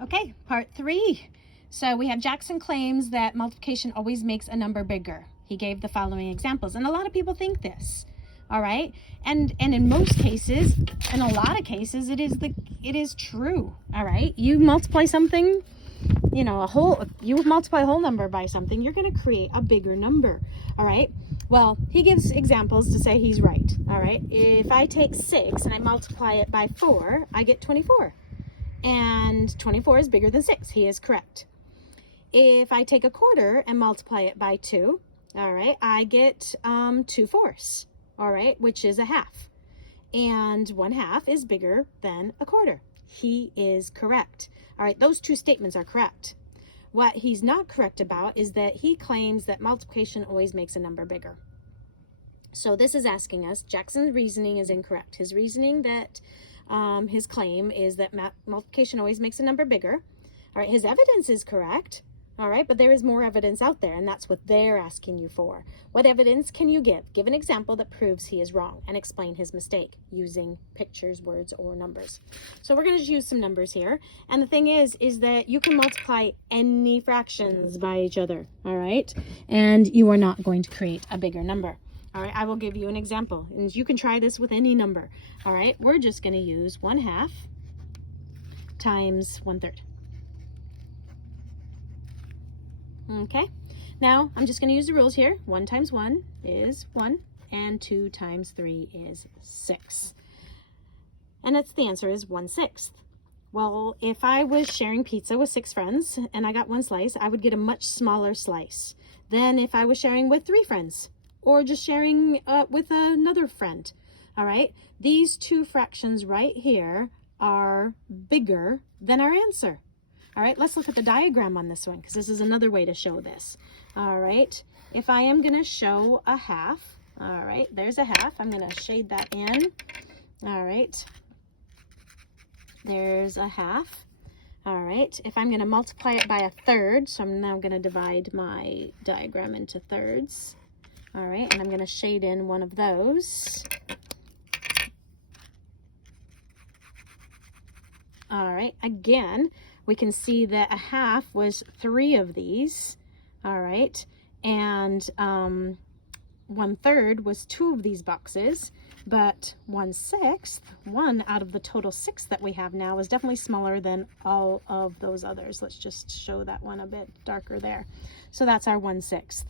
Okay, part 3. So we have Jackson claims that multiplication always makes a number bigger. He gave the following examples, and a lot of people think this. All right, and in most cases, in a lot of cases, it is true. All right, you multiply something, you multiply a whole number by something, you're going to create a bigger number. All right, well, he gives examples to say he's right. All right, if I take 6 and I multiply it by 4, I get 24. And 24 is bigger than 6. He is correct. If I take a quarter and multiply it by 2, all right, I get 2/4, all right, which is a half. And 1/2 is bigger than a quarter. He is correct. All right, those two statements are correct. What he's not correct about is that he claims that multiplication always makes a number bigger. So this is asking us, Jackson's reasoning is incorrect. His reasoning that his claim is that multiplication always makes a number bigger. All right, his evidence is correct. All right, but there is more evidence out there, and that's what they're asking you for. What evidence can you give? Give an example that proves he is wrong and explain his mistake using pictures, words, or numbers. So we're going to use some numbers here. And the thing is that you can multiply any fractions by each other. All right, and you are not going to create a bigger number. All right, I will give you an example, and you can try this with any number. All right, we're just going to use 1/2 times 1/3. Okay, now I'm just going to use the rules here. 1 times 1 is 1, and 2 times 3 is 6. And the answer is 1/6. Well, if I was sharing pizza with 6 friends and I got 1 slice, I would get a much smaller slice than if I was sharing with 3 friends. Or just sharing with another friend. All right, these two fractions right here are bigger than our answer. All right, let's look at the diagram on this one, because this is another way to show this. All right, if I am going to show a half, all right, there's a half. I'm going to shade that in. All right, there's a half. All right, if I'm going to multiply it by 1/3, so I'm now going to divide my diagram into thirds. All right, and I'm going to shade in one of those. All right, again, we can see that a half was 3 of these. All right, and 1/3 was 2 of these boxes, but 1/6, 1 out of the total 6 that we have now, is definitely smaller than all of those others. Let's just show that one a bit darker there. So that's our 1/6.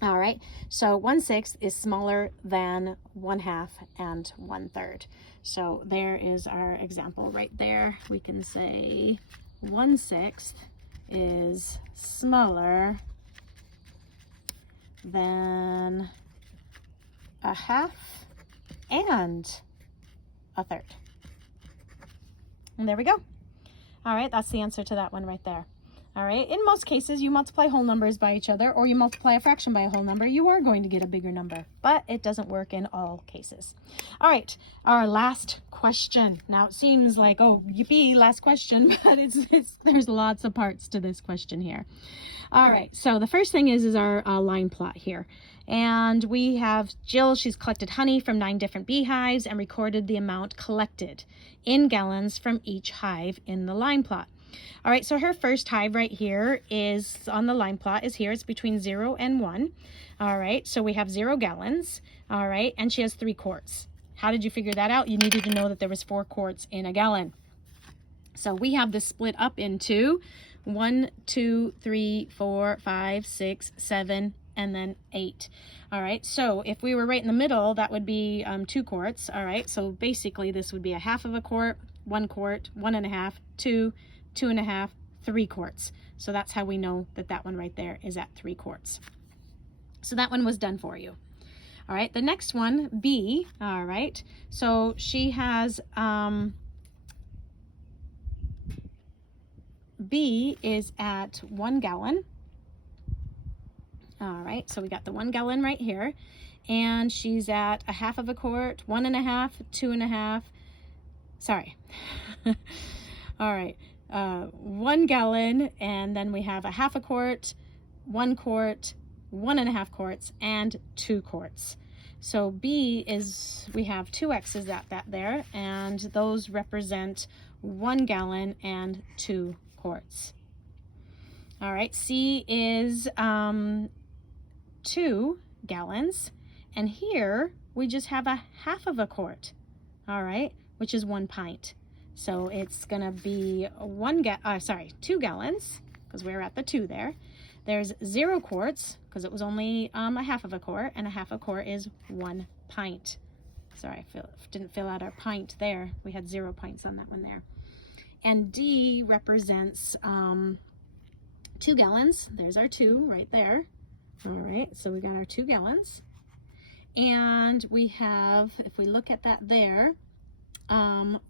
All right, so 1/6 is smaller than 1/2 and 1/3. So there is our example right there. We can say 1/6 is smaller than 1/2 and 1/3. And there we go. All right, that's the answer to that one right there. All right, in most cases, you multiply whole numbers by each other, or you multiply a fraction by a whole number, you are going to get a bigger number, but it doesn't work in all cases. All right, our last question. Now it seems like, oh, yippee, last question, but there's lots of parts to this question here. All right, so the first thing is our line plot here. And we have Jill, she's collected honey from 9 different beehives and recorded the amount collected in gallons from each hive in the line plot. All right, so her first hive right here is on the line plot is here. It's between 0 and 1. All right, so we have 0 gallons. All right, and she has 3 quarts. How did you figure that out? You needed to know that there was 4 quarts in a gallon. So we have this split up into 1, 2, 3, 4, 5, 6, 7, and then 8. All right, so if we were right in the middle, that would be 2 quarts. All right, so basically this would be 1/2 of a quart, 1 quart, 1 1/2, 2, 2 1/2, 3 quarts. So that's how we know that that one right there is at 3 quarts. So that one was done for you. All right, the next one, B, all right, so she has, B is at 1 gallon. All right, so we got the 1 gallon right here, and she's at 1/2 of a quart, 1 1/2, 2 1/2, sorry. All right. 1 gallon, and then we have 1/2 a quart, 1 quart, 1 1/2 quarts, and 2 quarts. So B is, we have 2 X's at that there, and those represent 1 gallon and 2 quarts. All right, C is 2 gallons, and here we just have a half of a quart, all right, which is 1 pint. So it's gonna be 2 gallons, because we're at the 2 there. There's 0 quarts, because it was only a half of a quart, and a half a quart is 1 pint. Sorry, didn't fill out our pint there. We had 0 pints on that one there. And D represents 2 gallons. There's our 2 right there. All right, so we got our 2 gallons. And we have, if we look at that there,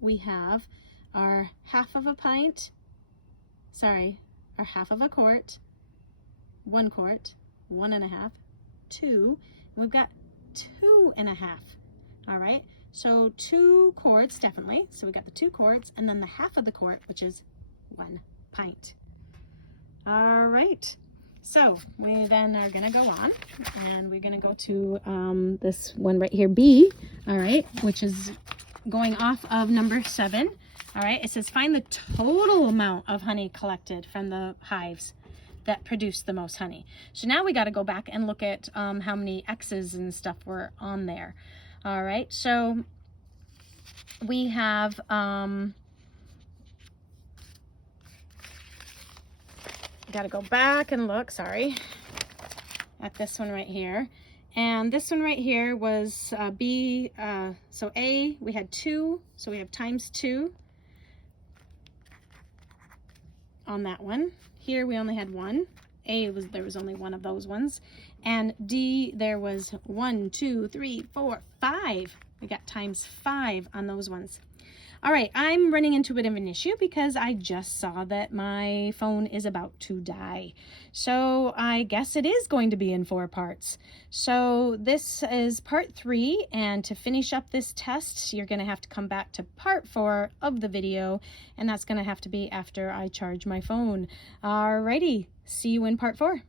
we have our half of a pint, our half of a quart, 1 quart, 1.5, 2, and we've got 2.5. All right, so 2 quarts definitely. So we got the 2 quarts, and then the half of the quart, which is 1 pint. All right, so we then are gonna go on, and we're gonna go to this one right here, B, all right, which is going off of number 7. All right, it says find the total amount of honey collected from the hives that produce the most honey. So now we got to go back and look at how many X's and stuff were on there. All right, so we have got to go back and look, sorry, at this one right here. And this one right here was B, so A, we had 2, so we have times 2 on that one. Here we only had 1. There was only 1 of those ones. And D, there was 1, 2, 3, 4, 5. We got times 5 on those ones. All right, I'm running into a bit of an issue because I just saw that my phone is about to die. So I guess it is going to be in 4 parts. So this is part 3, and to finish up this test, you're gonna have to come back to part 4 of the video, and that's gonna have to be after I charge my phone. Alrighty, see you in part 4.